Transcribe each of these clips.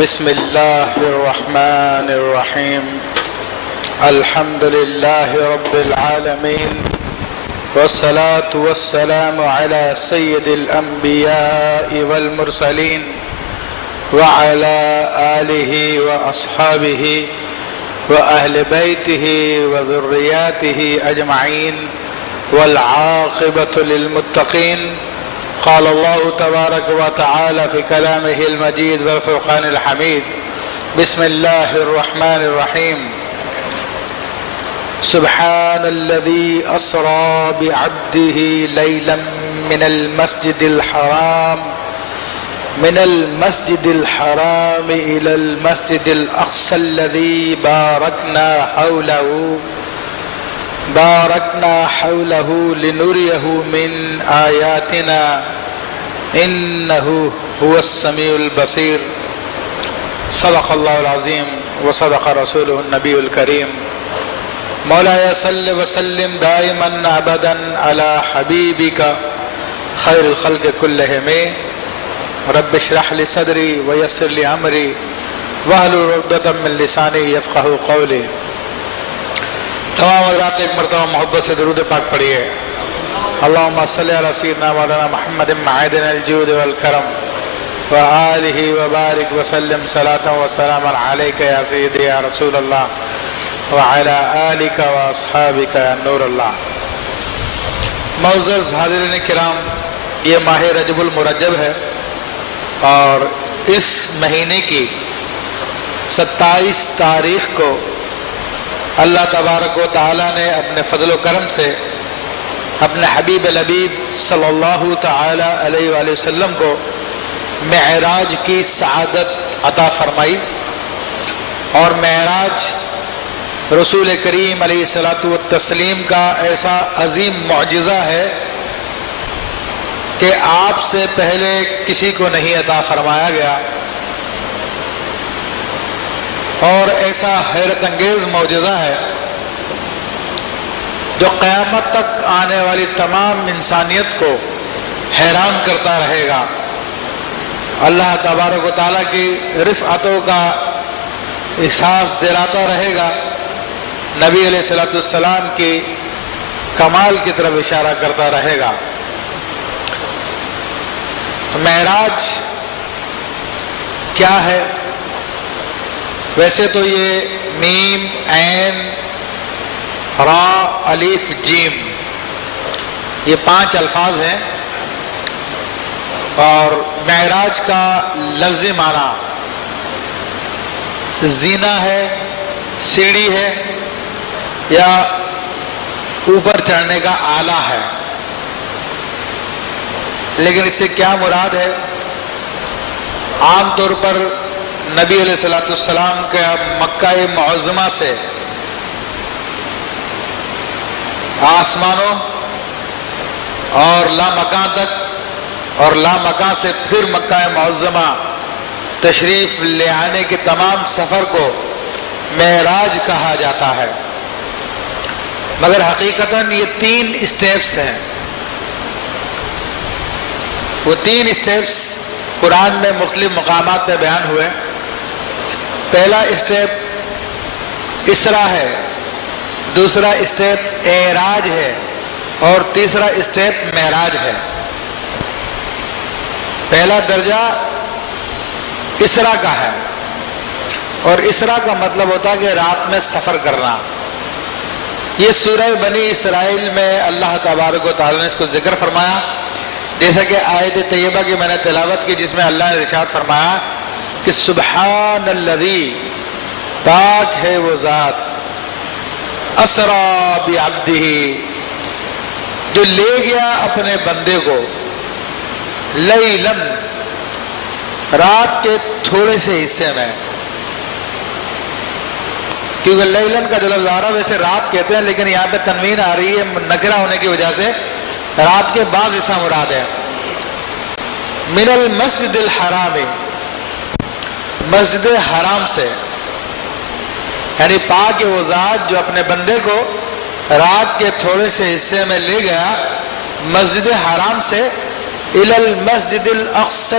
بسم الله الرحمن الرحيم. الحمد لله رب العالمين، والصلاة والسلام على سيد الأنبياء والمرسلين وعلى آله وأصحابه وأهل بيته وذرياته أجمعين، والعاقبة للمتقين. قال الله تبارك وتعالى في كلامه المجيد والفرقان الحميد: بسم الله الرحمن الرحيم. سبحان الذي أسرى بعبده ليلا من المسجد الحرام إلى المسجد الأقصى الذي باركنا حوله لنريه من آياتنا إنه هو السميع البصير. صدق الله العظيم وصدق رسوله النبي الكريم. مولاي صل وسلم دائما أبدا على حبيبك خير الخلق كلهم. رب اشرح لي صدري ويسر لي أمري واحلل عقدة من لساني يفقهوا قولي. تمام حضرات ایک مرتبہ محبت سے درود پاک پڑھیے. اللہم صلی علی سیدنا مولانا محمد معدن الجود والکرم وآلہ وبارک وسلم صلاة وسلام علیکہ یا سیدی یا رسول اللہ وعلی آلک واصحابک یا نور اللہ. معزز حاضرین کرام، یہ ماہ رجب المرجب ہے اور اس مہینے کی 27 تاریخ کو اللہ تبارک و تعالیٰ نے اپنے فضل و کرم سے اپنے حبیب لبیب صلی اللہ تعالی علیہ وآلہ وسلم کو معراج کی سعادت عطا فرمائی. اور معراج رسول کریم علیہ الصلاۃ والتسلیم کا ایسا عظیم معجزہ ہے کہ آپ سے پہلے کسی کو نہیں عطا فرمایا گیا، اور ایسا حیرت انگیز معجزہ ہے جو قیامت تک آنے والی تمام انسانیت کو حیران کرتا رہے گا. اللہ تبارک و تعالیٰ کی رفعتوں کا احساس دلاتا رہے گا، نبی علیہ السلام کی کمال کی طرف اشارہ کرتا رہے گا. تو معراج کیا ہے؟ ویسے تو یہ میم عین را الف جیم یہ 5 الفاظ ہیں، اور معراج کا لفظی معنی زینہ ہے، سیڑھی ہے، یا اوپر چڑھنے کا آلہ ہے. لیکن اس سے کیا مراد ہے؟ عام طور پر نبی علیہ السلام کے مکہ معظمہ سے آسمانوں اور لامکان تک، اور لامکان سے پھر مکہ معظمہ تشریف لے آنے کے تمام سفر کو معراج کہا جاتا ہے. مگر حقیقتاً یہ 3 اسٹیپس ہیں. وہ 3 اسٹیپس قرآن میں مختلف مقامات پہ بیان ہوئے. پہلا اسٹیپ اسراء ہے، دوسرا اسٹیپ اعراج ہے، اور تیسرا اسٹیپ معراج ہے. پہلا درجہ اسراء کا ہے، اور اسراء کا مطلب ہوتا ہے کہ رات میں سفر کرنا. یہ سورہ بنی اسرائیل میں اللہ تبارک و تعالیٰ نے اس کو ذکر فرمایا، جیسا کہ آیت طیبہ کی میں نے تلاوت کی، جس میں اللہ نے ارشاد فرمایا کہ سبحان الذی، پاک ہے وہ ذات، اسرا بعبدہ، جو لے گیا اپنے بندے کو، لیلاً، رات کے تھوڑے سے حصے میں. کیونکہ لیلاً کا جو لفظ آ رہا ہے ویسے رات کہتے ہیں، لیکن یہاں پہ تنوین آ رہی ہے نکرہ ہونے کی وجہ سے رات کے بعض حصہ مراد ہے. من المسجد الحرام، مسجد حرام سے، یعنی پاک وہ ذات جو اپنے بندے کو رات کے تھوڑے سے حصے میں لے گیا مسجد حرام سے، الی المسجد الاقصی،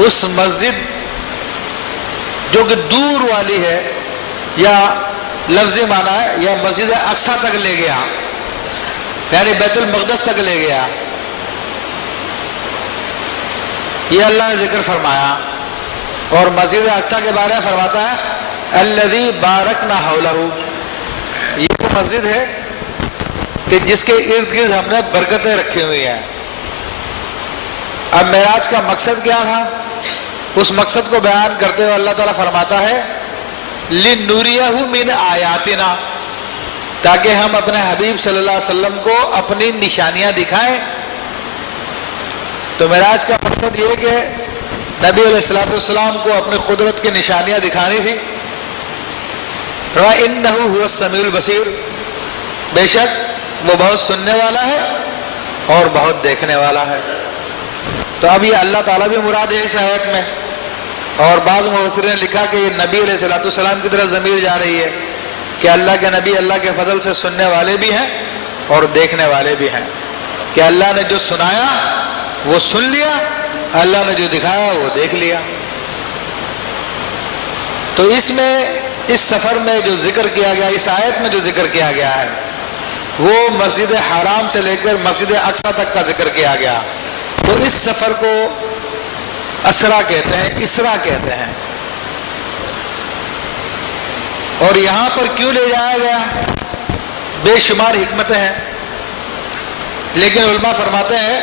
اس مسجد جو کہ دور والی ہے، یا لفظی معنی ہے، یا مسجد اقصی تک لے گیا، یعنی بیت المقدس تک لے گیا، یہ اللہ نے ذکر فرمایا۔ اور مسجد اقصی کے بارے میں فرماتا ہے الذی بارکنا حولہ، یہ وہ مسجد ہے کہ جس کے ارد گرد ہم نے برکتیں رکھی ہوئی ہیں۔ اب معراج کا مقصد کیا تھا؟ اس مقصد کو بیان کرتے ہوئے اللہ تعالیٰ فرماتا ہے لِنُرِيَهُ مِنْ آیاتنا، تاکہ ہم اپنے حبیب صلی اللہ علیہ وسلم کو اپنی نشانیاں دکھائیں۔ تو معراج کا مقصد یہ کہ نبی علیہ السلام کو اپنی قدرت کی نشانیاں دکھانی تھی۔ إِنَّهُ هُوَ السَّمِيعُ الْبَصِيرُ، بے شک وہ بہت سننے والا ہے اور بہت دیکھنے والا ہے۔ تو اب یہ اللہ تعالیٰ بھی مراد ہے اس آیت میں، اور بعض مفسرین نے لکھا کہ یہ نبی علیہ السلام کی طرف ضمیر جا رہی ہے کہ اللہ کے نبی اللہ کے فضل سے سننے والے بھی ہیں اور دیکھنے والے بھی ہیں، کہ اللہ نے جو سنایا وہ سن لیا، اللہ نے جو دکھایا وہ دیکھ لیا۔ تو اس میں، اس سفر میں جو ذکر کیا گیا، اس آیت میں جو ذکر کیا گیا ہے وہ مسجد حرام سے لے کر مسجد اقصی تک کا ذکر کیا گیا۔ تو اس سفر کو اسرا کہتے ہیں، اسرا کہتے ہیں۔ اور یہاں پر کیوں لے جایا گیا؟ بے شمار حکمتیں ہیں، لیکن علماء فرماتے ہیں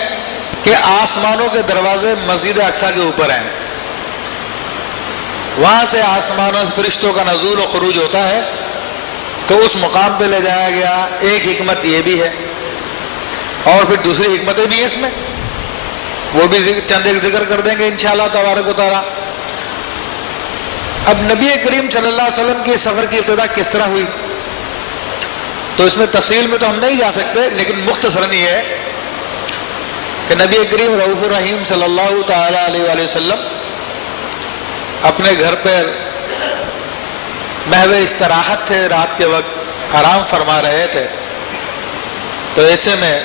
کہ آسمانوں کے دروازے مسجد اقصی کے اوپر ہیں، وہاں سے آسمانوں سے فرشتوں کا نزول و خروج ہوتا ہے، تو اس مقام پہ لے جایا گیا۔ ایک حکمت یہ بھی ہے، اور پھر دوسری حکمتیں بھی ہیں اس میں، وہ بھی چند ایک ذکر کر دیں گے انشاءاللہ تبارک و تعالیٰ۔ اب نبی کریم صلی اللہ علیہ وسلم کی سفر کی ابتدا کس طرح ہوئی، تو اس میں تفصیل میں تو ہم نہیں جا سکتے، لیکن مختصراً یہ ہے کہ نبی کریم رؤوف الرحیم صلی اللہ تعالیٰ علیہ وآلہ وسلم اپنے گھر پر محو استراحت تھے، رات کے وقت آرام فرما رہے تھے۔ تو ایسے میں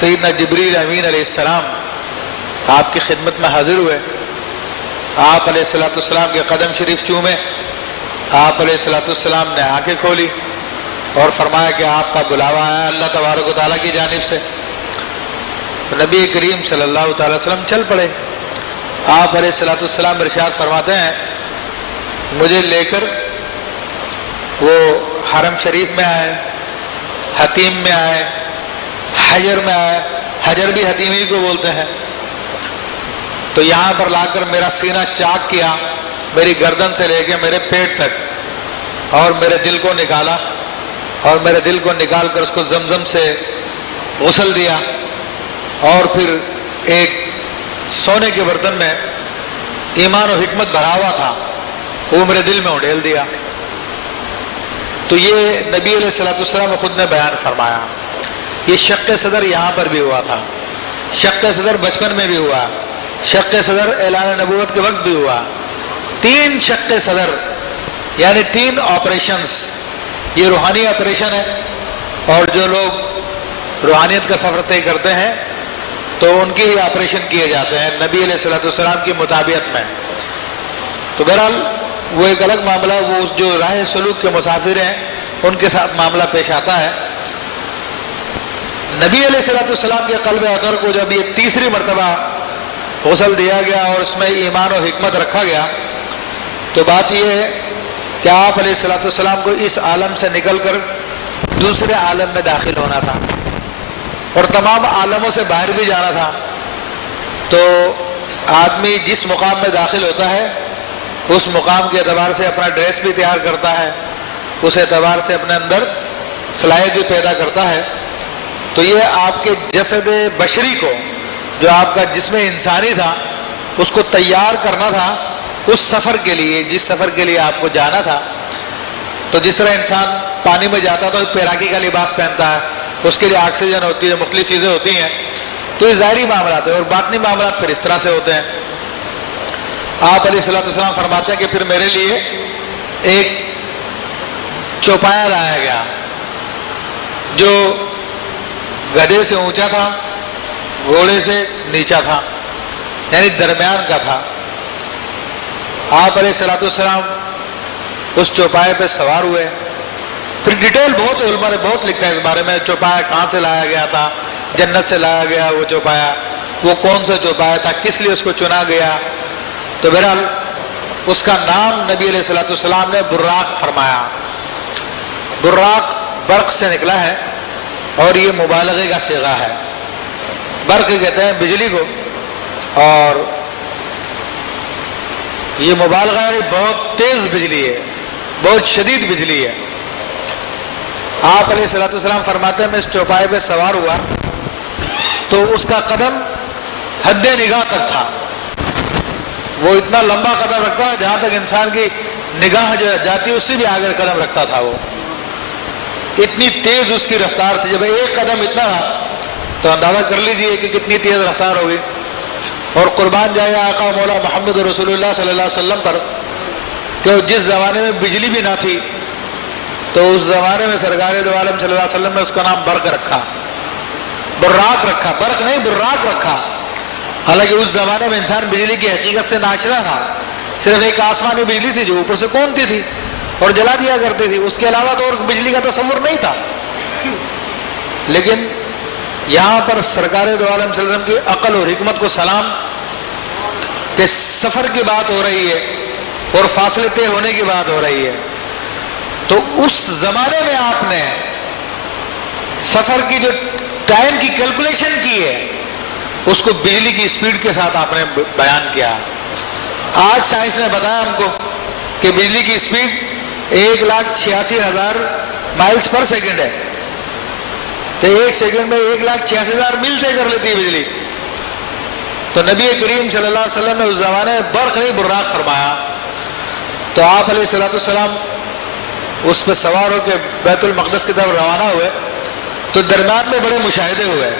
سیدنا جبریل امین علیہ السلام آپ کی خدمت میں حاضر ہوئے۔ آپ علیہ السلام کے قدم شریف چومے، آپ علیہ السلام نے آنکھیں کھولی اور فرمایا کہ آپ کا بلاوا آیا اللہ تبارک و تعالیٰ کی جانب سے۔ تو نبی کریم صلی اللہ تعالی وسلم چل پڑے۔ آپ علیہ السلام ارشاد فرماتے ہیں مجھے لے کر وہ حرم شریف میں آئے، حتیم میں آئے، حجر میں آئے، حجر بھی حتیم ہی کو بولتے ہیں۔ تو یہاں پر لا کر میرا سینہ چاک کیا، میری گردن سے لے کے میرے پیٹ تک، اور میرے دل کو نکالا، اور میرے دل کو نکال کر اس کو زمزم سے غسل دیا، اور پھر ایک سونے کے برتن میں ایمان و حکمت بھرا ہوا تھا، وہ میرے دل میں اڈھیل دیا۔ تو یہ نبی علیہ السلام خود نے بیان فرمایا۔ یہ شق صدر یہاں پر بھی ہوا تھا، شق صدر بچپن میں بھی ہوا، شق صدر اعلان نبوت کے وقت بھی ہوا۔ 3 شق صدر یعنی 3 آپریشنز، یہ روحانی آپریشن ہے، اور جو لوگ روحانیت کا سفر طے کرتے ہیں تو ان کی ہی آپریشن کیے جاتے ہیں نبی علیہ السلام کی مطابعت میں۔ تو بہرحال وہ ایک الگ معاملہ، وہ جو راہ سلوک کے مسافر ہیں ان کے ساتھ معاملہ پیش آتا ہے۔ نبی علیہ السلام کے قلب اطہر کو جب یہ تیسری مرتبہ غسل دیا گیا اور اس میں ایمان و حکمت رکھا گیا، تو بات یہ ہے کہ آپ علیہ السلام کو اس عالم سے نکل کر دوسرے عالم میں داخل ہونا تھا، اور تمام عالموں سے باہر بھی جانا تھا۔ تو آدمی جس مقام میں داخل ہوتا ہے اس مقام کے اعتبار سے اپنا ڈریس بھی تیار کرتا ہے، اس اعتبار سے اپنے اندر صلاحیت بھی پیدا کرتا ہے۔ تو یہ آپ کے جسد بشری کو، جو آپ کا جسم انسانی تھا، اس کو تیار کرنا تھا اس سفر کے لیے، جس سفر کے لیے آپ کو جانا تھا۔ تو جس طرح انسان پانی میں جاتا تو پیراکی کا لباس پہنتا ہے، اس کے لیے آکسیجن ہوتی ہے، مختلف چیزیں ہوتی ہیں، تو یہ ظاہری معاملات ہیں، اور باطنی معاملات پھر اس طرح سے ہوتے ہیں۔ آپ علیہ السلام فرماتے ہیں کہ پھر میرے لیے ایک چوپایا لایا گیا جو گدھے سے اونچا تھا، گھوڑے سے نیچا تھا، یعنی درمیان کا تھا، آپ علیہ الصلوۃ والسلام اس چوپائے پہ سوار ہوئے. پھر ڈیٹیل بہت علماء نے بہت لکھا ہے اس بارے میں. چوپایا کہاں سے لایا گیا تھا؟ جنت سے لایا گیا وہ چوپایا. وہ کون سا چوپایا تھا؟ کس لیے اس کو چنا گیا؟ تو بہرحال اس کا نام نبی علیہ الصلوۃ والسلام نے براق فرمایا. براق برق سے نکلا ہے اور یہ مبالغے کا صیغہ ہے. برق کہتے ہیں بجلی کو، اور یہ مبالغہ ہے، بہت تیز بجلی ہے، بہت شدید بجلی ہے. آپ علیہ الصلوۃ والسلام فرماتے ہیں میں اس چوپائے پہ سوار ہوا تو اس کا قدم حد نگاہ تک تھا. وہ اتنا لمبا قدم رکھتا ہے جہاں تک انسان کی نگاہ جو جاتی ہے اس سے بھی آگے قدم رکھتا تھا. وہ اتنی تیز اس کی رفتار تھی. جب ایک قدم اتنا تھا تو اندازہ کر لیجئے کہ کتنی تیز رفتار ہوگی. اور قربان جائے آقا مولا محمد رسول اللہ صلی اللہ علیہ وسلم پر کہ جس زمانے میں بجلی بھی نہ تھی تو اس زمانے میں سرکار دو عالم صلی اللہ علیہ وسلم نے اس کا نام برق رکھا، براق رکھا. برق نہیں براق رکھا. حالانکہ اس زمانے میں انسان بجلی کی حقیقت سے ناچنا تھا. صرف ایک آسمانی بجلی تھی جو اوپر سے کونتی تھی اور جلا دیا کرتی تھی. اس کے علاوہ تو اور بجلی کا تصور نہیں تھا. لیکن یہاں پر سرکار دو عالم صلی اللہ علیہ وسلم کی عقل اور حکمت کو سلام کہ سفر کی بات ہو رہی ہے اور فاصلے طے ہونے کی بات ہو رہی ہے. تو اس زمانے میں آپ نے سفر کی جو ٹائم کی کیلکولیشن کی ہے اس کو بجلی کی اسپیڈ کے ساتھ آپ نے بیان کیا. آج سائنس نے بتایا ہم کو کہ بجلی کی اسپیڈ 1,86,000 مائلز پر سیکنڈ ہے. تو ایک سیکنڈ میں 1,86,000 میل طے کر لیتی ہے بجلی. تو نبی کریم صلی اللہ علیہ وسلم نے اس زمانے میں برق نہیں براق فرمایا. تو آپ علیہ الصلوۃ والسلام اس پہ سوار ہو کے بیت المقدس کی طرف روانہ ہوئے تو درمیان میں بڑے مشاہدے ہوئے.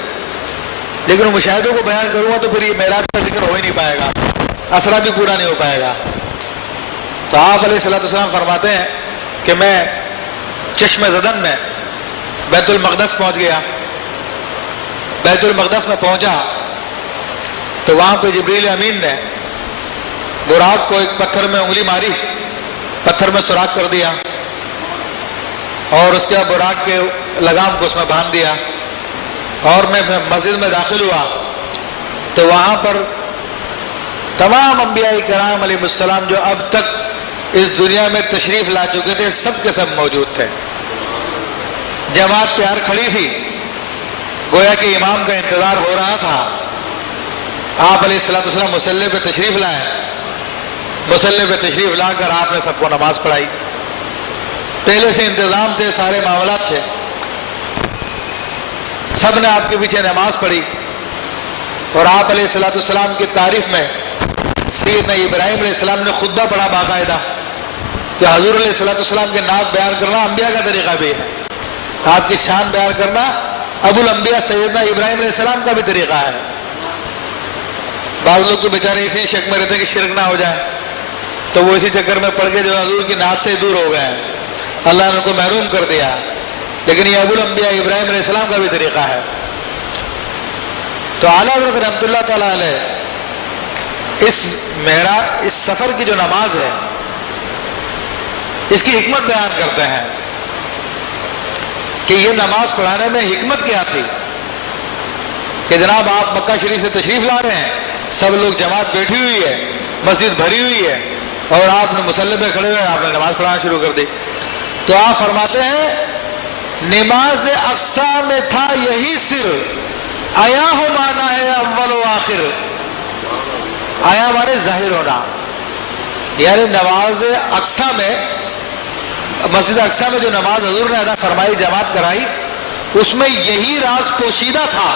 لیکن مشاہدوں کو بیان کروں گا تو پھر یہ معراج کا ذکر ہو ہی نہیں پائے گا، اسرا بھی پورا نہیں ہو پائے گا. تو آپ علیہ الصلوۃ والسلام فرماتے ہیں کہ میں چشم زدن میں بیت المقدس پہنچ گیا. بیت المقدس میں پہنچا تو وہاں پہ جبریل امین نے براق کو ایک پتھر میں انگلی ماری، پتھر میں سوراخ کر دیا اور اس کے براق کے لگام کو اس میں باندھ دیا. اور میں مسجد میں داخل ہوا تو وہاں پر تمام انبیاء کرام علیہ السلام جو اب تک اس دنیا میں تشریف لا چکے تھے سب کے سب موجود تھے. جماعت تیار کھڑی تھی، گویا کہ امام کا انتظار ہو رہا تھا. آپ علیہ الصلوۃ والسلام مصلی پہ تشریف لائے. مصلی پہ تشریف لا کر آپ نے سب کو نماز پڑھائی. پہلے سے انتظام تھے، سارے معاملات تھے، سب نے آپ کے پیچھے نماز پڑھی. اور آپ علیہ الصلوۃ والسلام کی تعریف میں سیدنا ابراہیم علیہ السلام نے خطبہ پڑھا باقاعدہ کہ حضور علیہ الصلوۃ والسلام کے نعت بیان کرنا انبیاء کا طریقہ بھی ہے، آپ کی شان بیان کرنا ابو الانبیاء سیدنا ابراہیم علیہ السلام کا بھی طریقہ ہے. بعض لوگ تو بیچارے اسی شک میں رہتے ہیں کہ شرک نہ ہو جائے تو وہ اسی چکر میں پڑھ کے جو حضور کی نعت سے دور ہو گئے ہیں، اللہ نے ان کو محروم کر دیا. لیکن یہ ابو الانبیاء ابراہیم علیہ السلام کا بھی طریقہ ہے. تو اعلیٰ حضرت رحمۃ اللہ تعالیٰ علیہ اس سفر کی جو نماز ہے اس کی حکمت بیان کرتے ہیں کہ یہ نماز پڑھانے میں حکمت کیا تھی کہ جناب آپ مکہ شریف سے تشریف لا رہے ہیں، سب لوگ جماعت بیٹھی ہوئی ہے، مسجد بھری ہوئی ہے اور آپ نے مصلی پہ کھڑے ہوئے آپ نے نماز پڑھانا شروع کر دی. تو آپ فرماتے ہیں نماز اقصیٰ میں تھا یہی سر، آیا ہو مانا ہے اول و آخر. آیا ہمارے ظاہر ہونا، یعنی نماز اقصیٰ میں مسجد اقصیٰ میں جو نماز حضور نے ادا فرمائی، جماعت کرائی، اس میں یہی راز پوشیدہ تھا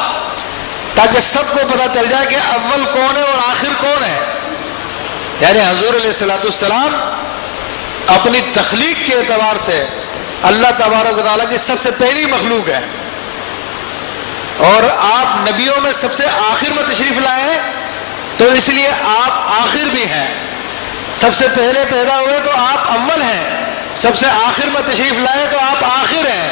تاکہ سب کو پتہ چل جائے کہ اول کون ہے اور آخر کون ہے. یعنی حضور علیہ الصلوۃ والسلام اپنی تخلیق کے اعتبار سے اللہ تبارک و تعالیٰ کی سب سے پہلی مخلوق ہے اور آپ نبیوں میں سب سے آخر میں تشریف لائے ہیں تو اس لیے آپ آخر بھی ہیں. سب سے پہلے پیدا ہوئے تو آپ اول ہیں، سب سے آخر میں تشریف لائے تو آپ آخر ہیں.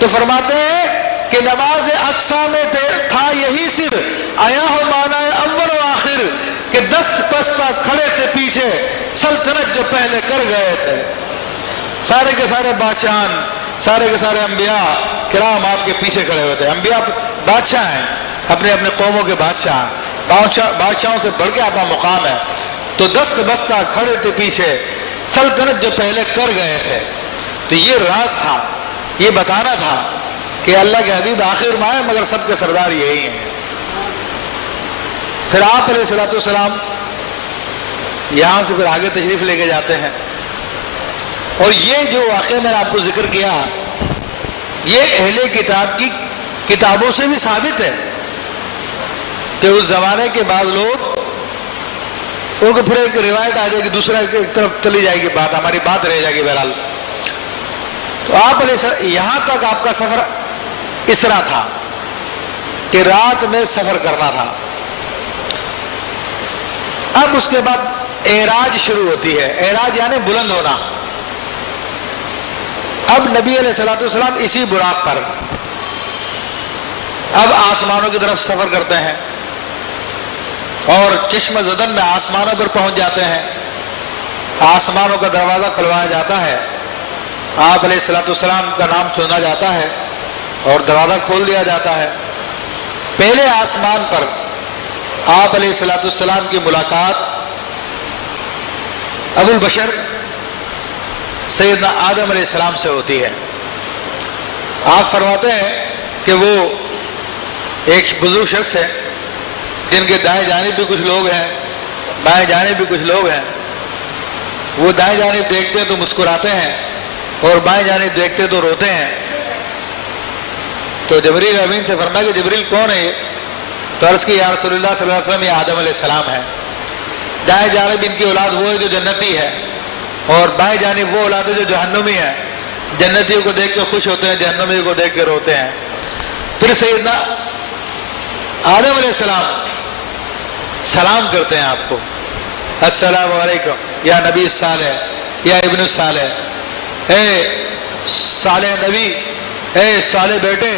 تو فرماتے ہیں کہ نماز اقصیٰ میں تھا یہی سر، آیا ہو مانا اول و آخر، کہ دست پستہ کھڑے تھے پیچھے سلطنت جو پہلے کر گئے تھے. سارے کے سارے بادشاہان، سارے کے سارے انبیاء کرام آپ کے پیچھے کھڑے ہوئے تھے. انبیاء بادشاہ ہیں، اپنے اپنے قوموں کے بادشاہ ہیں، بادشاہوں سے بڑھ کے آپ کا مقام ہے. تو دست بستہ کھڑے تھے پیچھے، سلطنت جو پہلے کر گئے تھے. تو یہ راز تھا، یہ بتانا تھا کہ اللہ کے حبیب آخر میں آئے مگر سب کے سردار یہی ہیں. پھر آپ علیہ الصلوۃ والسلام یہاں سے پھر آگے تشریف لے کے جاتے ہیں. اور یہ جو واقعہ میں نے آپ کو ذکر کیا، یہ اہل کتاب کی کتابوں سے بھی ثابت ہے کہ اس زمانے کے بعد لوگ ان کو پھر ایک روایت آ جائے گی، دوسرا ایک طرف چلی جائے گی، بات ہماری بات رہ جائے گی. بہرحال تو آپ یہاں تک آپ کا سفر اسرا تھا کہ رات میں سفر کرنا تھا. اب اس کے بعد اعراج شروع ہوتی ہے. اعراج یعنی بلند ہونا. اب نبی علیہ الصلوۃ والسلام اسی براق پر اب آسمانوں کی طرف سفر کرتے ہیں اور چشم زدن میں آسمانوں پر پہنچ جاتے ہیں. آسمانوں کا دروازہ کھلوایا جاتا ہے، آپ علیہ الصلوۃ والسلام کا نام سنا جاتا ہے اور دروازہ کھول دیا جاتا ہے. پہلے آسمان پر آپ علیہ الصلوۃ والسلام کی ملاقات ابو البشر سیدنا آدم علیہ السلام سے ہوتی ہے. آپ فرماتے ہیں کہ وہ ایک بزرگ شخص ہے جن کے دائیں جانب بھی کچھ لوگ ہیں، بائیں جانب بھی کچھ لوگ ہیں. وہ دائیں جانب دیکھتے ہیں تو مسکراتے ہیں اور بائیں جانب دیکھتے تو روتے ہیں. تو جبریل امین سے فرمایا کہ جبریل کون ہے یہ؟ تو عرض کی یا رسول اللہ صلی اللہ علیہ وسلم یہ آدم علیہ السلام ہے. دائیں جانب ان کی اولاد وہ ہے جو جنتی ہے اور بائیں جانب وہ اولاد ہے جو جہنمی ہے. جنتیوں کو دیکھ کے خوش ہوتے ہیں، جہنمیوں کو دیکھ کے روتے ہیں. پھر سیدنا آدم علیہ السلام سلام کرتے ہیں آپ کو، السلام علیکم یا نبی صالح یا ابن صالح، اے صالح نبی، اے صالح بیٹے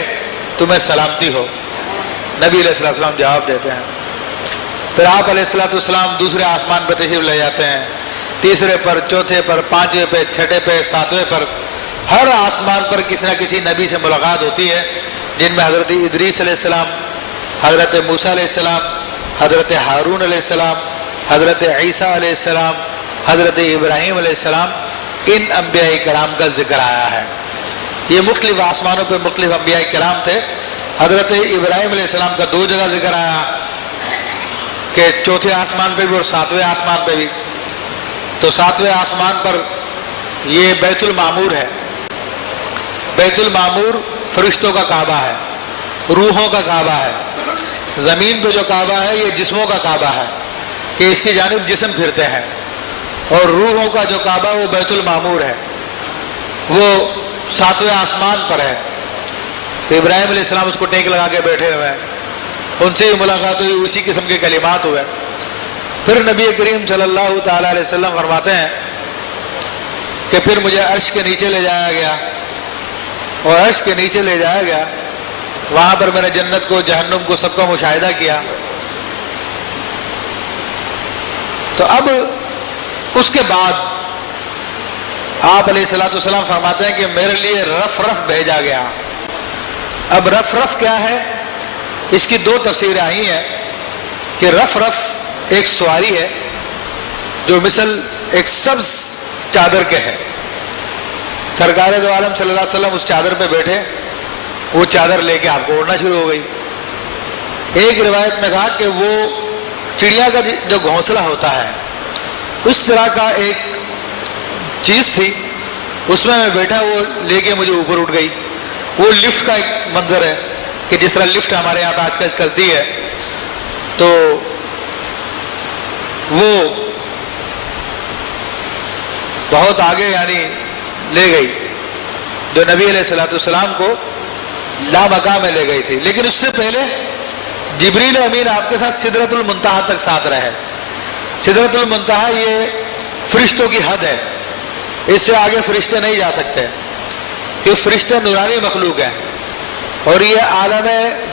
تمہیں سلامتی ہو. نبی علیہ السلام جواب دیتے ہیں. پھر آپ علیہ السلام دوسرے آسمان پہ تشریف لے جاتے ہیں، تیسرے پر، چوتھے پر، پانچویں پہ، چھٹے پہ، ساتویں پر. ہر آسمان پر کسی نہ کسی نبی سے ملاقات ہوتی ہے، جن میں حضرت ادریس علیہ السلام، حضرت موسیٰ علیہ السلام، حضرت ہارون علیہ السلام، حضرت عیسیٰ علیہ السلام، حضرت ابراہیم علیہ السلام. ان انبیاء کرام کا ذکر آیا ہے. یہ مختلف آسمانوں پہ مختلف انبیاء کرام تھے. حضرت ابراہیم علیہ السلام کا 2 جگہ ذکر آیا کہ چوتھے آسمان پہ بھی اور ساتویں آسمان پہ بھی. تو ساتویں آسمان پر یہ بیت المعمور ہے. بیت المعمور فرشتوں کا کعبہ ہے، روحوں کا کعبہ ہے. زمین پہ جو کعبہ ہے یہ جسموں کا کعبہ ہے کہ اس کی جانب جسم پھرتے ہیں، اور روحوں کا جو کعبہ وہ بیت المعمور ہے، وہ 7ویں آسمان پر ہے. تو ابراہیم علیہ السلام اس کو ٹیک لگا کے بیٹھے ہوئے ہیں، ان سے بھی ملاقات ہوئی، اسی قسم کے کلمات ہوئے. پھر نبی کریم صلی اللہ تعالیٰ علیہ وسلم فرماتے ہیں کہ پھر مجھے عرش کے نیچے لے جایا گیا، اور عرش کے نیچے لے جایا گیا. وہاں پر میں نے جنت کو، جہنم کو، سب کا مشاہدہ کیا. تو اب اس کے بعد آپ علیہ الصلوۃ والسلام فرماتے ہیں کہ میرے لیے رف بھیجا گیا. اب رف کیا ہے؟ اس کی 2 تفسیریں آئی ہیں کہ رف ایک سواری ہے جو مثل ایک سبز چادر کے ہے. سرکار دو عالم صلی اللہ علیہ وسلم اس چادر پہ بیٹھے، وہ چادر لے کے آپ کو اڑنا شروع ہو گئی. ایک روایت میں کہا کہ وہ چڑیا کا جو گھونسلہ ہوتا ہے اس طرح کا ایک چیز تھی، اس میں بیٹھا، وہ لے کے مجھے اوپر اٹھ گئی. وہ لفٹ کا ایک منظر ہے کہ جس طرح لفٹ ہمارے یہاں پہ آج کل چلتی ہے، تو وہ بہت آگے یعنی لے گئی، جو نبی علیہ الصلوۃ والسلام کو لامقام میں لے گئی تھی. لیکن اس سے پہلے جبریل امین آپ کے ساتھ سدرۃ المنتہا تک ساتھ رہے. سدرۃ المنتہا یہ فرشتوں کی حد ہے، اس سے آگے فرشتے نہیں جا سکتے، کہ فرشتے نورانی مخلوق ہیں. اور یہ عالم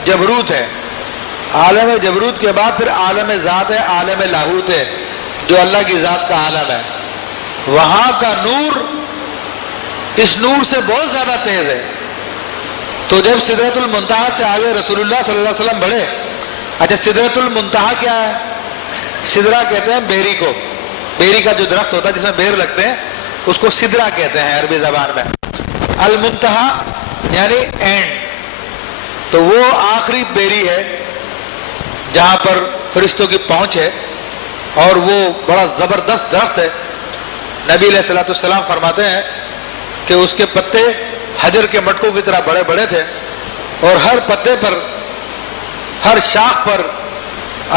جبروت ہے. عالم جبروت کے بعد پھر عالم ذات ہے، عالم لاہوت ہے، جو اللہ کی ذات کا عالم ہے. وہاں کا نور اس نور سے بہت زیادہ تیز ہے. تو جب سدرۃ المنتہا سے آگے رسول اللہ صلی اللہ علیہ وسلم بڑھے. اچھا سدرۃ المنتہا کیا ہے؟ سدرہ کہتے ہیں بیری کو. بیری کا جو درخت ہوتا ہے جس میں بیر لگتے ہیں اس کو سدرہ کہتے ہیں عربی زبان میں. المنتہا یعنی اینڈ. تو وہ آخری بیری ہے جہاں پر فرشتوں کی پہنچ ہے اور وہ بڑا زبردست درخت ہے. نبی علیہ الصلوۃ والسلام فرماتے ہیں کہ اس کے پتے حجر کے مٹکوں کی طرح بڑے بڑے تھے اور ہر پتے پر ہر شاخ پر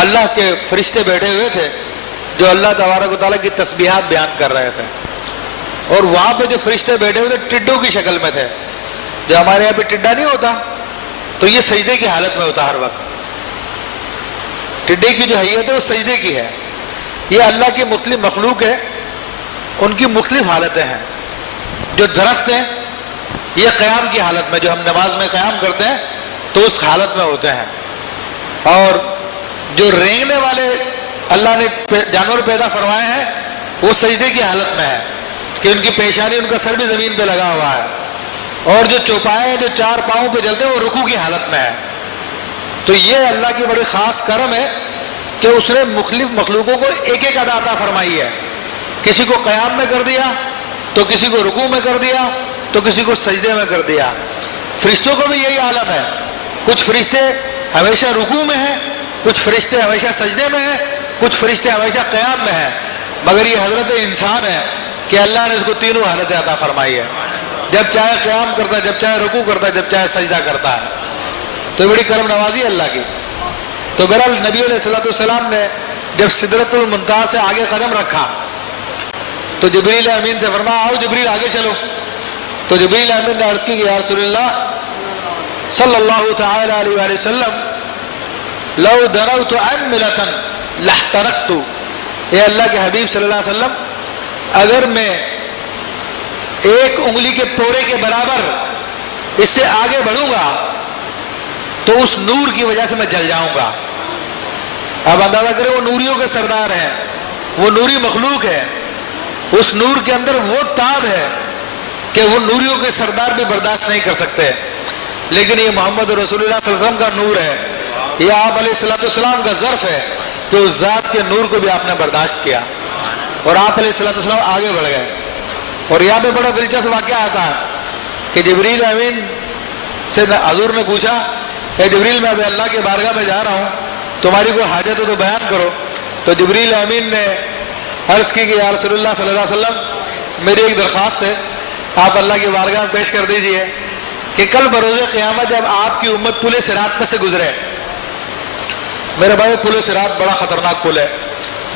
اللہ کے فرشتے بیٹھے ہوئے تھے جو اللہ تبارک و تعالیٰ کی تسبیحات بیان کر رہے تھے. اور وہاں پہ جو فرشتے بیٹھے ہوئے تھے ٹڈوں کی شکل میں تھے. جو ہمارے یہاں پہ ٹڈا نہیں ہوتا تو یہ سجدے کی حالت میں ہوتا ہر وقت. ٹڈے کی جو حیت ہے وہ سجدے کی ہے. یہ اللہ کی مختلف مخلوق ہے, ان کی مختلف حالتیں ہیں. جو درخت ہیں یہ قیام کی حالت میں, جو ہم نماز میں قیام کرتے ہیں تو اس حالت میں ہوتے ہیں. اور جو رینگنے والے اللہ نے جانور پیدا فرمائے ہیں وہ سجدے کی حالت میں ہے کہ ان کی پیشانی, ان کا سر بھی زمین پہ لگا ہوا ہے. اور جو چوپائے ہیں جو چار پاؤں پہ چلتے ہیں وہ رکوع کی حالت میں ہے. تو یہ اللہ کی بڑی خاص کرم ہے کہ اس نے مختلف مخلوقوں کو ایک ایک ادا عطا فرمائی ہے. کسی کو قیام میں کر دیا تو کسی کو رکوع میں کر دیا تو کسی کو سجدے میں کر دیا. فرشتوں کو بھی یہی عالم ہے. کچھ فرشتے ہمیشہ رکوع میں ہیں, کچھ فرشتے ہمیشہ سجدے میں ہیں, کچھ فرشتے ہمیشہ قیام میں ہیں. مگر یہ حضرت انسان ہے کہ اللہ نے اس کو تینوں حالتیں عطا فرمائی ہے. جب چاہے قیام کرتا ہے, جب چاہے رکوع کرتا ہے, جب چاہے سجدہ کرتا ہے. تو بڑی کرم نوازی ہے اللہ کی. تو بہرحال نبی علیہ الصلوۃ والسلام نے جب سدرۃ المنتہا سے آگے قدم رکھا تو جبریل امین سے فرمایا آؤ جبریل آگے چلو. تو جبریل امین نے عرض کی کہ یا رسول اللہ صلی اللہ تعالی علیہ وآلہ وسلم لو دنوت انملۃ لاحترقت. اے اللہ کے حبیب صلی اللہ علیہ وسلم, اگر میں ایک انگلی کے پورے کے برابر اس سے آگے بڑھوں گا تو اس نور کی وجہ سے میں جل جاؤں گا. اب اندازہ کریں وہ نوریوں کے سردار ہیں, وہ نوری مخلوق ہے, اس نور کے اندر وہ تاب ہے کہ وہ نوریوں کے سردار بھی برداشت نہیں کر سکتے. لیکن یہ محمد رسول اللہ صلی اللہ علیہ وسلم کا نور ہے, یہ آپ علیہ الصلوۃ والسلام کا ظرف ہے کہ اس ذات کے نور کو بھی آپ نے برداشت کیا اور آپ علیہ الصلوۃ والسلام آگے بڑھ گئے. اور یہاں پہ بڑا دلچسپ واقعہ آتا ہے کہ جبریل امین سے حضور نے پوچھا اے جبریل میں ابھی اللہ کے بارگاہ میں جا رہا ہوں, تمہاری کوئی حاجت ہو تو بیان کرو. تو جبریل امین نے عرض کی کہ یا رسول اللہ صلی اللہ علیہ وسلم میری ایک درخواست ہے, آپ اللہ کی بارگاہ میں پیش کر دیجئے کہ کل بروز قیامت جب آپ کی امت پل صراط میں سے گزرے. میرے بھائی پل صراط بڑا خطرناک پل ہے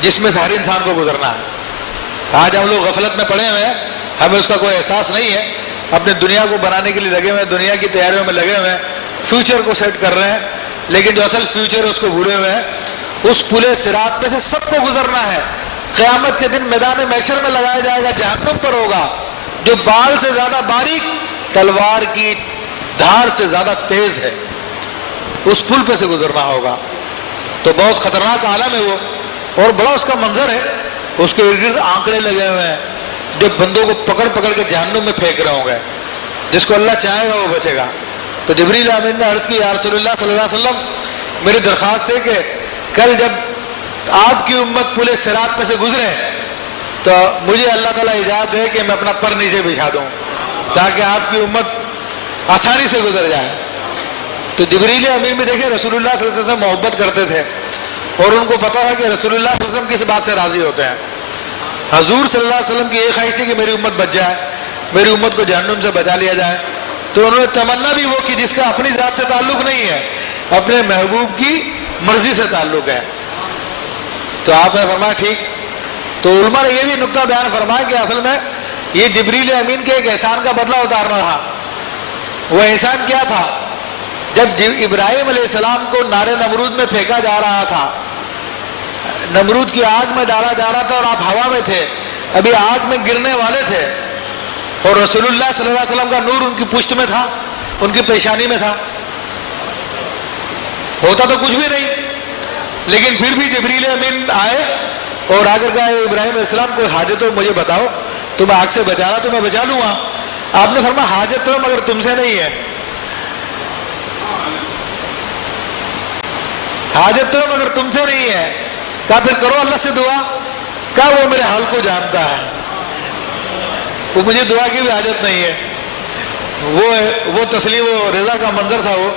جس میں سے ہر انسان کو گزرنا ہے. آج ہم لوگ غفلت میں پڑے ہوئے ہیں, ہمیں اس کا کوئی احساس نہیں ہے, اپنے دنیا کو بنانے کے لیے لگے ہوئے ہیں, دنیا کی تیاریوں میں لگے ہوئے ہیں, فیوچر کو سیٹ کر رہے ہیں, لیکن جو اصل فیوچر ہے اس کو بھولے ہوئے ہیں. اس پل صراط میں سے سب کو گزرنا ہے. قیامت کے دن میدان محشر میں لگایا جائے گا, جہنم پر ہوگا جو بال سے زیادہ باریک, تلوار کی دھار سے زیادہ تیز ہے. اس پل پہ سے گزرنا ہوگا. تو بہت خطرناک عالم ہے وہ, اور بڑا اس کا منظر ہے. اس کے ارد گرد آنکڑے لگے ہوئے ہیں جو بندوں کو پکڑ پکڑ کے جہنم میں پھینک رہے ہوں گے. جس کو اللہ چاہے گا وہ بچے گا. تو جبریل امین نے عرض کی یا رسول اللہ صلی اللہ علیہ وسلم میری درخواست ہے کہ کل جب آپ کی امت پل صراط میں سے گزرے تو مجھے اللہ تعالیٰ اجازت دے کہ میں اپنا پر نیچے بچھا دوں تاکہ آپ کی امت آسانی سے گزر جائے. تو جبریل امین بھی دیکھیں رسول اللہ صلی اللہ علیہ وسلم محبت کرتے تھے اور ان کو پتا تھا کہ رسول اللہ صلی اللہ علیہ وسلم کس بات سے راضی ہوتے ہیں. حضور صلی اللہ علیہ وسلم کی یہ خواہش تھی کہ میری امت بچ جائے, میری امت کو جہنم سے بچا لیا جائے. تو انہوں نے تمنا بھی وہ کی جس کا اپنی ذات سے تعلق نہیں ہے, اپنے محبوب کی مرضی سے تعلق ہے. تو آپ نے فرمایا ٹھیک. تو علماء نے یہ بھی نقطہ بیان فرمایا کہ اصل میں یہ جبریل امین کے ایک احسان کا بدلہ اتارنا تھا. وہ احسان کیا تھا؟ جب ابراہیم علیہ السلام کو نار نمرود میں پھینکا جا رہا تھا, نمرود کی آگ میں ڈالا جا رہا تھا اور آپ ہوا میں تھے, ابھی آگ میں گرنے والے تھے, اور رسول اللہ صلی اللہ علیہ وسلم کا نور ان کی پشت میں تھا, ان کی پیشانی میں تھا. ہوتا تو کچھ بھی نہیں, لیکن پھر بھی جبریل امین آئے اور آ کر کہا ابراہیم علیہ السلام کوئی حاجت ہو مجھے بتاؤ، تمہیں آگ سے بچانا تو میں بچا لوں گا۔ آپ نے فرمایا حاجت تو مگر تم سے نہیں ہے، حاجت تو مگر تم سے نہیں ہے۔ کہا پھر کرو اللہ سے دعا۔ کہا وہ میرے حال کو جانتا ہے، وہ مجھے دعا کی بھی حاجت نہیں ہے۔ وہ تسلیم و رضا کا منظر تھا وہ۔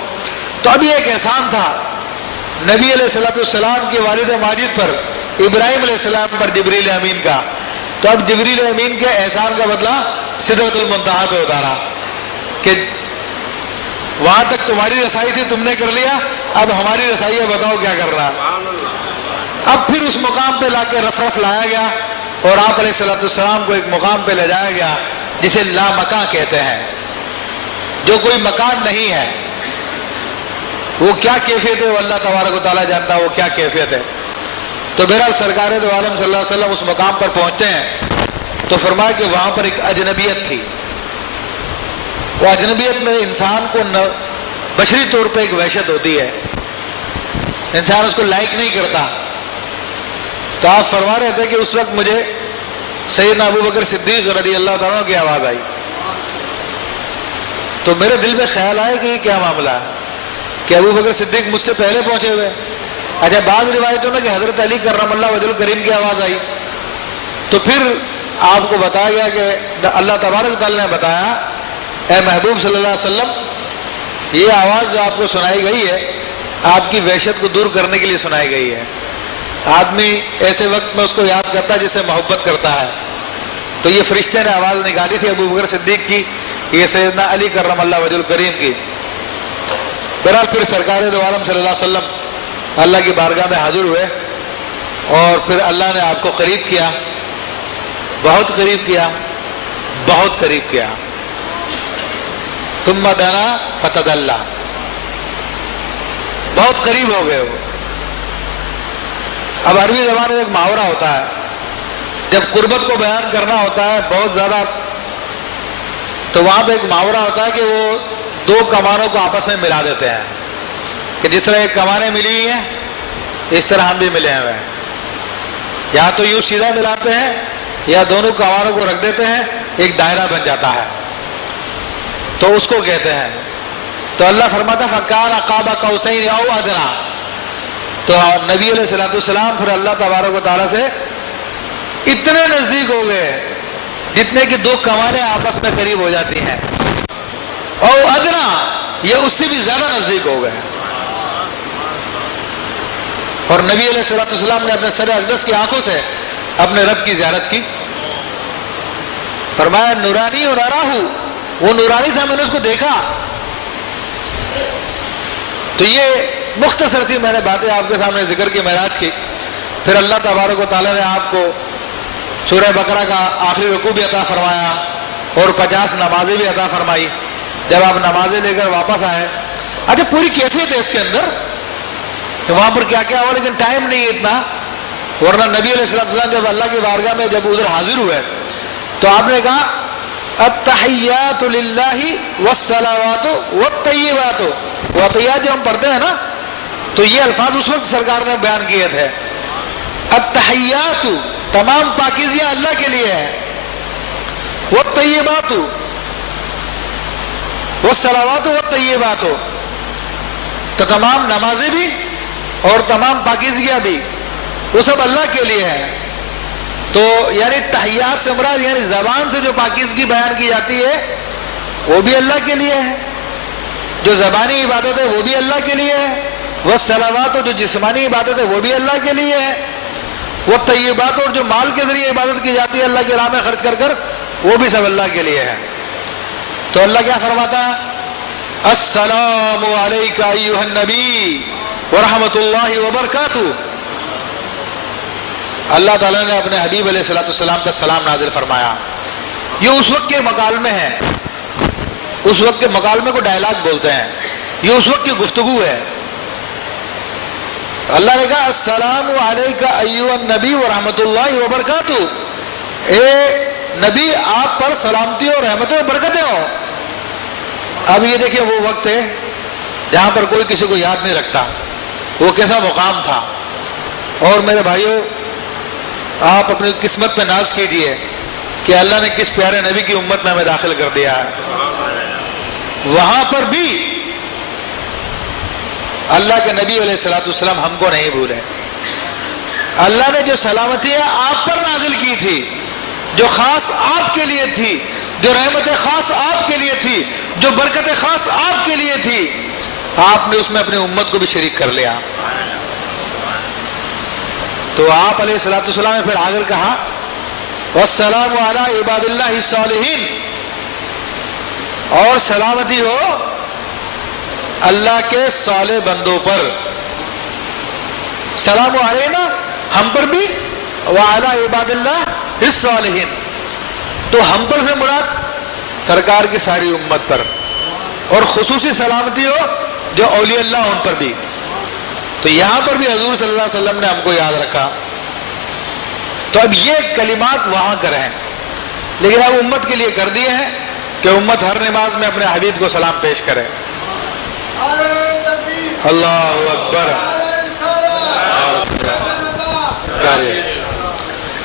تو اب یہ ایک احسان تھا نبی علیہ السلام کے والد ماجد پر، ابراہیم علیہ السلام پر جبریل امین کا۔ تو اب جبریل امین کے احسان کا بدلہ سدرۃ المنتہا پہ اتارا کہ وہاں تک تمہاری رسائی تھی تم نے کر لیا، اب ہماری رسائی ہے، بتاؤ کیا کرنا۔ اب پھر اس مقام پہ لا کے رف رف لایا گیا اور آپ علیہ السلام کو ایک مقام پہ لے جایا گیا جسے لامکاں کہتے ہیں، جو کوئی مکان نہیں ہے۔ وہ کیا کیفیت ہے وہ اللہ تبارک و تعالیٰ جانتا ہے وہ کیا کیفیت ہے۔ تو بہرحال سرکار دو عالم صلی اللہ علیہ وسلم اس مقام پر پہنچتے ہیں تو فرمایا کہ وہاں پر ایک اجنبیت تھی۔ وہ اجنبیت میں انسان کو بشری طور پہ ایک وحشت ہوتی ہے، انسان اس کو لائک نہیں کرتا۔ تو آپ فرما رہے تھے کہ اس وقت مجھے سیدنا ابو بکر صدیق رضی اللہ تعالیٰ کی آواز آئی، تو میرے دل میں خیال آیا کہ یہ کیا معاملہ ہے کہ ابو بکر صدیق مجھ سے پہلے پہنچے ہوئے۔ اچھا بعض روایتوں میں کہ حضرت علی کرم اللہ وجہ الکریم کی آواز آئی۔ تو پھر آپ کو بتایا گیا کہ اللہ تبارک تعالیٰ نے بتایا اے محبوب صلی اللہ علیہ وسلم، یہ آواز جو آپ کو سنائی گئی ہے آپ کی وحشت کو دور کرنے کے لیے سنائی گئی ہے۔ آدمی ایسے وقت میں اس کو یاد کرتا ہے جس سے محبت کرتا ہے۔ تو یہ فرشتے نے آواز نکالی تھی ابو بکر صدیق کی، یہ سیدنا علی کرم اللہ وجہ الکریم کی۔ بہرحال پھر سرکار دو عالم صلی اللہ علیہ وسلم اللہ کی بارگاہ میں حاضر ہوئے اور پھر اللہ نے آپ کو قریب کیا، بہت قریب کیا، بہت قریب کیا۔ ثم دنا فتدلی، بہت قریب ہو گئے وہ۔ اب عربی زبان میں ایک محاورہ ہوتا ہے، جب قربت کو بیان کرنا ہوتا ہے بہت زیادہ، تو وہاں پہ ایک محاورہ ہوتا ہے کہ وہ دو کمانوں کو آپس میں ملا دیتے ہیں کہ جس طرح ایک کمانیں ملی ہوئی ہیں اس طرح ہم بھی ملے ہوئے ہیں، یا تو یوں سیدھا ملاتے ہیں یا دونوں کمانوں کو رکھ دیتے ہیں، ایک دائرہ بن جاتا ہے، تو اس کو کہتے ہیں۔ تو اللہ فرماتا فکان قاب قوسین او ادنی، تو نبی علیہ السلام پھر اللہ تبارک و تعالیٰ سے اتنے نزدیک ہو گئے جتنے کہ دو کمانیں آپس میں قریب ہو جاتی ہیں، او ادنی، یہ اس سے بھی زیادہ نزدیک ہو گئے۔ اور نبی علیہ السلام نے اپنے سر اقدس کی آنکھوں سے اپنے رب کی زیارت کی، فرمایا نورانی و نراہ، وہ نورانی تھا میں نے اس کو دیکھا۔ تو یہ مختصر تھی میں نے باتیں آپ کے سامنے ذکر کی معراج کی۔ پھر اللہ تبارک و تعالیٰ نے آپ کو سورہ بقرہ کا آخری رکوع بھی عطا فرمایا اور 50 نمازیں بھی عطا فرمائی جب آپ نمازیں لے کر واپس آئے۔ اچھا پوری کیفیت ہے اس کے اندر کہ وہاں پر کیا کیا ہوا، لیکن ٹائم نہیں ہے اتنا، ورنہ نبی علیہ السلام جب اللہ کی بارگاہ میں جب ادھر حاضر ہوئے تو آپ نے کہا التحیات للہ والصلوات والطیبات، وہ عطیات جو ہم پڑھتے ہیں نا تو یہ الفاظ اس وقت سرکار نے بیان کیے تھے۔ التحیات، تمام پاکیزیاں اللہ کے لیے ہیں، والطیبات، والصلوات والطیبات، تو تمام نمازیں بھی اور تمام پاکیزگیاں بھی وہ سب اللہ کے لیے ہیں۔ تو یعنی تحیات سے مراد یعنی زبان سے جو پاکیزگی بیان کی جاتی ہے وہ بھی اللہ کے لیے ہے، جو زبانی عبادت ہے وہ بھی اللہ کے لیے ہے، والصلوات، جو جسمانی عبادت ہے وہ بھی اللہ کے لیے ہے، والطیبات، اور جو مال کے ذریعے عبادت کی جاتی ہے اللہ کی راہ میں خرچ کر کر وہ بھی سب اللہ کے لیے ہے۔ تو اللہ کیا فرماتا ہے السلام علیک ایھا النبی ورحمۃ اللہ وبرکاتہ۔ اللہ تعالیٰ نے اپنے حبیب علیہ السلام کا سلام نازل فرمایا۔ یہ اس وقت کے مکالمے ہیں، اس وقت کے مکالمے کو ڈائلاگ بولتے ہیں، یہ اس وقت کی گفتگو ہے۔ اللہ نے کہا السلام علیک ایھا النبی ورحمۃ اللہ وبرکاتہ، اے نبی آپ پر سلامتی اور رحمتیں و برکتیں ہوں۔ اب یہ دیکھیں وہ وقت ہے جہاں پر کوئی کسی کو یاد نہیں رکھتا، وہ کیسا مقام تھا۔ اور میرے بھائیوں آپ اپنی قسمت پہ ناز کیجئے کہ اللہ نے کس پیارے نبی کی امت میں ہمیں داخل کر دیا ہے. وہاں پر بھی اللہ کے نبی علیہ الصلوۃ والسلام ہم کو نہیں بھولے. اللہ نے جو سلامتی آپ پر نازل کی تھی، جو خاص آپ کے لیے تھی، جو رحمت خاص آپ کے لیے تھی، جو برکت خاص آپ کے لیے تھی، آپ نے اس میں اپنی امت کو بھی شریک کر لیا. تو آپ علیہ الصلوۃ والسلام نے پھر آگے کہا والسلام علی عباد اللہ الصالحین، اور سلامتی ہو اللہ کے صالح بندوں پر. سلام علینا ہم پر بھی، وعلی عباد اللہ الصالحین. تو ہم پر سے مراد سرکار کی ساری امت پر، اور خصوصی سلامتی ہو جو اولیاء اللہ ان پر بھی. تو یہاں پر بھی حضور صلی اللہ علیہ وسلم نے ہم کو یاد رکھا. تو اب یہ کلمات وہاں کریں، لیکن اب امت کے لیے کر دیے ہیں کہ امت ہر نماز میں اپنے حبیب کو سلام پیش کرے. اللہ اکبر.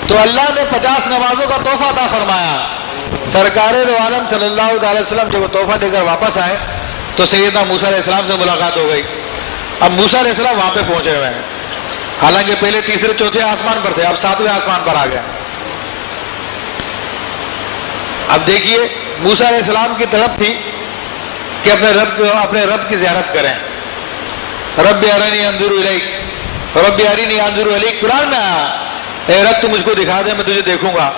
تو اللہ نے 50 نمازوں کا تحفہ عطا فرمایا. سرکار دو عالم صلی اللہ علیہ وسلم جب وہ تحفہ لے کر واپس آئے تو سیدنا موسیٰ علیہ السلام سے ملاقات ہو گئی. اب موسیٰ علیہ السلام وہاں پہ پہنچے ہوئے ہیں، حالانکہ پہلے تیسرے چوتھے آسمان پر تھے، اب 7ویں آسمان پر آ گئے. اب دیکھیے موسیٰ علیہ السلام کی طلب تھی کہ اپنے رب کی زیارت کریں. رب ارنی انظر الیک، رب ارنی انظر الیک قرآن میں آیا، اے رب تو مجھ کو دکھا دے، میں تجھے دیکھوں گا،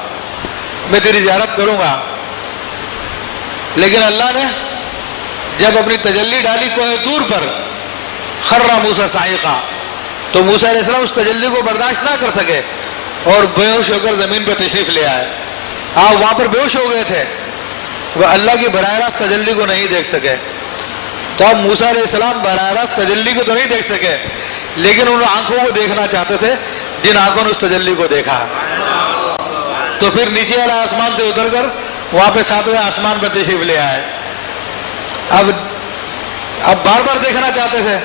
میں تیری زیارت کروں گا. لیکن اللہ نے جب اپنی تجلی ڈالی کوہ طور پر، خر موسیٰ صاعقہ، تو موسیٰ علیہ السلام اس تجلی کو برداشت نہ کر سکے اور بے ہوش ہو کر زمین پہ تشریف لے آئے. آپ وہاں پر بے ہوش ہو گئے تھے، وہ اللہ کی براہ راست تجلی کو نہیں دیکھ سکے. تو اب موسیٰ علیہ السلام براہ راست تجلی کو تو نہیں دیکھ سکے، لیکن ان آنکھوں کو دیکھنا چاہتے تھے جن آنکھوں نے اس تجلی کو دیکھا. تو پھر نیچے والا آسمان سے اتر کر وہاں پہ 7ویں آسمان پر تشریف لے آئے. اب بار بار دیکھنا چاہتے تھے.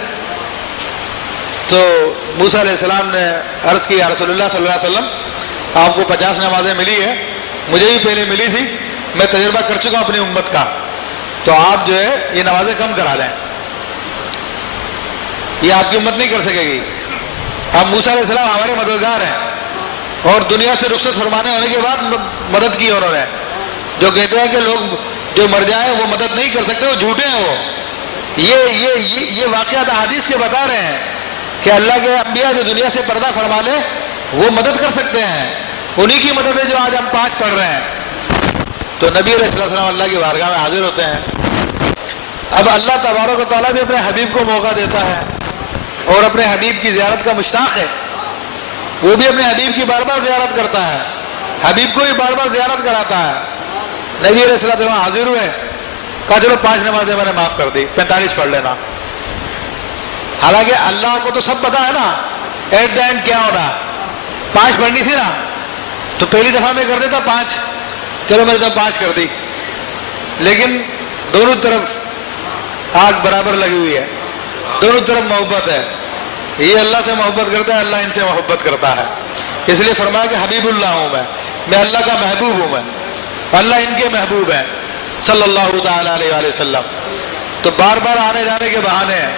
تو موسیٰ علیہ السلام نے عرض کی یا رسول اللہ صلی اللہ علیہ وسلم، آپ کو 50 نمازیں ملی ہے، مجھے بھی پہلے ملی تھی، میں تجربہ کر چکا ہوں اپنی امت کا، تو آپ جو ہے یہ نمازیں کم کرا لیں، یہ آپ کی امت نہیں کر سکے گی. اب موسیٰ علیہ السلام ہمارے مددگار ہیں، اور دنیا سے رخصت فرمانے ہونے کے بعد مدد کی انہوں نے. جو کہتے ہیں کہ لوگ جو مر جائیں وہ مدد نہیں کر سکتے، وہ جھوٹے ہیں. وہ یہ واقعات احادیث کے بتا رہے ہیں کہ اللہ کے انبیاء جو دنیا سے پردہ فرما لے وہ مدد کر سکتے ہیں. انہی کی مدد ہے جو آج ہم 5 پڑھ رہے ہیں. تو نبی علیہ السلام اللہ کی بارگاہ میں حاضر ہوتے ہیں. اب اللہ تبارک و تعالیٰ بھی اپنے حبیب کو موقع دیتا ہے اور اپنے حبیب کی زیارت کا مشتاق ہے. وہ بھی اپنے حبیب کی بار بار زیارت کرتا ہے، حبیب کو بھی بار بار زیارت کراتا ہے. نبی علیہ السلام حاضر ہوئے، کہا چلو 5 نمازیں میں نے معاف کر دی، 45 پڑھ لینا. حالانکہ اللہ کو تو سب پتا ہے نا ایٹ دا اینڈ کیا ہونا. 5 پڑھنی تھی نا، تو پہلی دفعہ میں کر دیتا 5، چلو میں نے تو 5 کر دی. لیکن دونوں طرف آگ برابر لگی ہوئی ہے، دونوں طرف محبت ہے. یہ اللہ سے محبت کرتا ہے، اللہ ان سے محبت کرتا ہے. اس لیے فرمایا کہ حبیب اللہ ہوں میں اللہ کا محبوب ہوں، میں اللہ ان کے محبوب ہیں صلی اللہ تعالی علیہ وآلہ وسلم. تو بار بار آنے جانے کے بہانے ہیں.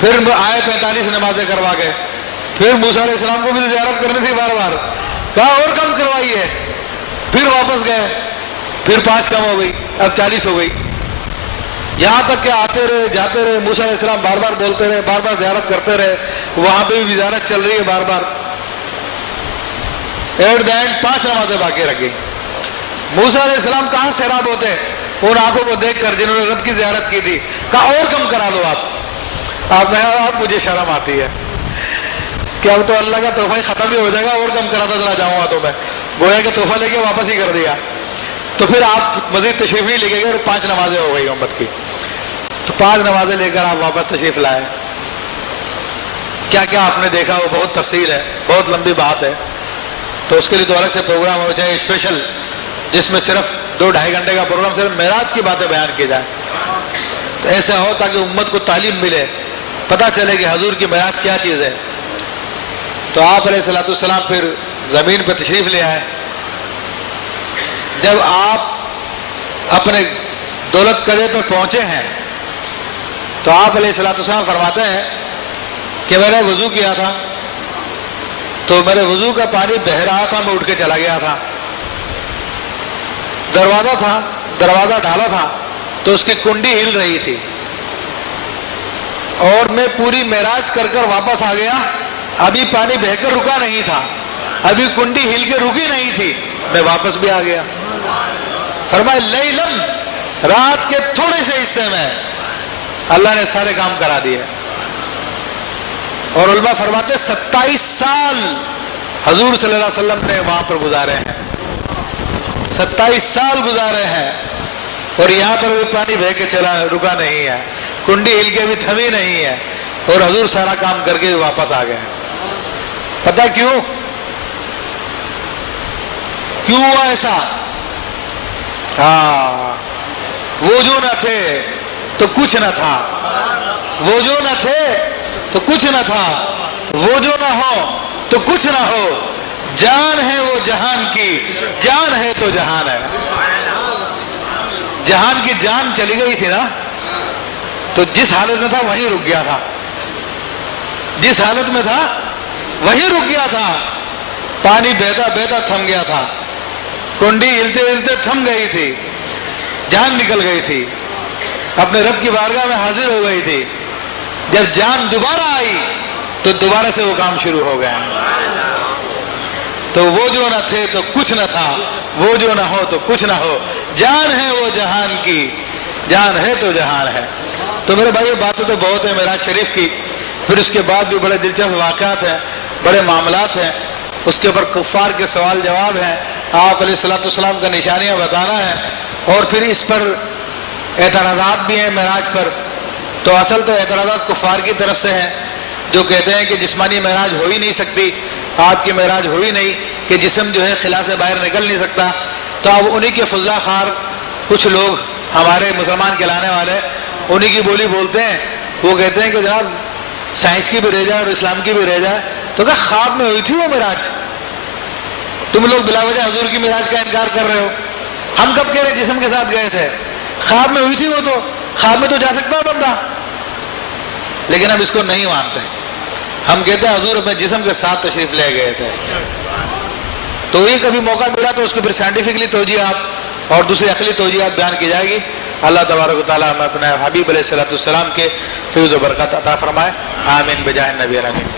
پھر آئے 45 نمازیں کروا کے، پھر موسیٰ علیہ السلام کو بھی زیارت کرنی تھی بار بار، کہا اور کم کروائیے. پھر واپس گئے، پھر 5 کم ہو گئی، اب 40 ہو گئی. یہاں تک کہ آتے رہے جاتے رہے، موسیٰ علیہ السلام بار بار بولتے رہے، بار بار زیارت کرتے رہے، وہاں پہ بھی زیارت چل رہی ہے بار بار. ایٹ دا اینڈ 5 نمازیں باقی رکھ گئی. موسیٰ علیہ السلام کہاں سیراب ہوتے ان آنکھوں کو دیکھ کر جنہوں نے رب کی زیارت کی تھی. کہا اور کم کرا دو آپ مجھے شرم آتی ہے کہ اب تو اللہ کا تحفہ ہی ختم ہی ہو جائے گا، اور کم کراتا چلا جاؤں گا. تو میں گویا کہ تحفہ لے کے واپس ہی کر دیا. تو پھر آپ مزید تشریف نہیں لے کے گئے اور 5 نمازیں ہو گئی امت کی. تو 5 نمازیں لے کر آپ واپس تشریف لائے. کیا کیا آپ نے دیکھا وہ بہت تفصیل ہے، بہت لمبی بات ہے. تو اس کے لیے تو الگ سے پروگرام ہو چاہے اسپیشل، جس میں صرف 2-2.5 گھنٹے کا پروگرام صرف معراج کی باتیں بیان کی جائے. تو ایسا ہو تاکہ امت کو تعلیم ملے، پتہ چلے کہ حضور کی معراج کیا چیز ہے. تو آپ علیہ الصلوۃ والسلام پھر زمین پہ تشریف لے آئے. جب آپ اپنے دولت قلعے پہ پہنچے ہیں تو آپ علیہ الصلوۃ والسلام فرماتے ہیں کہ میں نے وضو کیا تھا تو میرے وضو کا پانی بہہ رہا تھا, میں اٹھ کے چلا گیا تھا. دروازہ ڈالا تھا تو اس کی کنڈی ہل رہی تھی اور میں پوری معراج کر کر واپس آ گیا. ابھی پانی بہہ کر رکا نہیں تھا, ابھی کنڈی ہل کے رکی نہیں تھی, میں واپس بھی آ گیا. فرمایا لیلن, رات کے تھوڑے سے حصے میں اللہ نے سارے کام کرا دیے. اور علماء فرماتے 27 سال حضور صلی اللہ علیہ وسلم نے وہاں پر گزارے ہیں, 27 سال گزارے ہیں, اور یہاں پر بھی پانی بہہ کے چلا رکا نہیں ہے, کنڈی ہل کے بھی تھمی نہیں ہے, اور حضور سارا کام کر کے واپس آ گئے. پتہ کیوں ہوا ایسا؟ ہاں, وہ جو نہ تھے تو کچھ نہ تھا, وہ جو نہ تھے تو کچھ نہ تھا, وہ جو نہ ہو تو کچھ نہ ہو, جان ہے وہ جہان کی, جان ہے تو جہان ہے. جہان کی جان چلی گئی تھی نا, تو جس حالت میں تھا وہیں رک گیا تھا, جس حالت میں تھا وہیں رک گیا تھا. پانی بہتا بہتا تھم گیا تھا, کنڈی ہلتے ہلتے تھم گئی تھی, جان نکل گئی تھی, اپنے رب کی بارگاہ میں حاضر ہو گئی تھی. جب جان دوبارہ آئی تو دوبارہ سے وہ کام شروع ہو گیا. تو وہ جو نہ تھے تو کچھ نہ تھا, وہ جو نہ ہو تو کچھ نہ ہو, جان ہے وہ جہان کی, جان ہے تو جہان ہے. تو میرے بھائی باتیں تو بہت ہیں معراج شریف کی, پھر اس کے بعد بھی بڑے دلچسپ واقعات ہیں, بڑے معاملات ہیں, اس کے اوپر کفار کے سوال جواب ہیں, آپ علیہ الصلوۃ والسلام کا نشانیاں بتانا ہے, اور پھر اس پر اعتراضات بھی ہیں معراج پر. تو اصل تو اعتراضات کفار کی طرف سے ہیں جو کہتے ہیں کہ جسمانی معراج ہو ہی نہیں سکتی, آپ کی معراج ہو ہی نہیں, کہ جسم جو ہے خلا سے باہر نکل نہیں سکتا. تو اب انہی کے فضلہ خار کچھ لوگ ہمارے مسلمان کہلانے والے انہی کی بولی بولتے ہیں. وہ کہتے ہیں کہ جناب سائنس کی بھی رہ جائے اور اسلام کی بھی رہ جائے. تو کہا خواب میں ہوئی تھی وہ معراج, تم لوگ بلا وجہ حضور کی معراج کا انکار کر رہے ہو. ہم کب کہہ رہے جسم کے ساتھ گئے تھے, خواب میں ہوئی تھی وہ, تو خواب میں تو جا سکتا ہے بندہ, لیکن ہم اس کو نہیں مانتے. ہم کہتے ہیں حضور اپنے جسم کے ساتھ تشریف لے گئے تھے. تو یہ کبھی موقع ملا تو اس کو پھر سائنٹیفکلی توجیہات اور دوسری عقلی توجیہات بیان کی جائے گی. اللہ تبارک و تعالیٰ ہمیں اپنے حبیب علیہ الصلوۃ والسلام کے فیض و برکات عطا فرمائے. آمین بجاہ النبی الامین.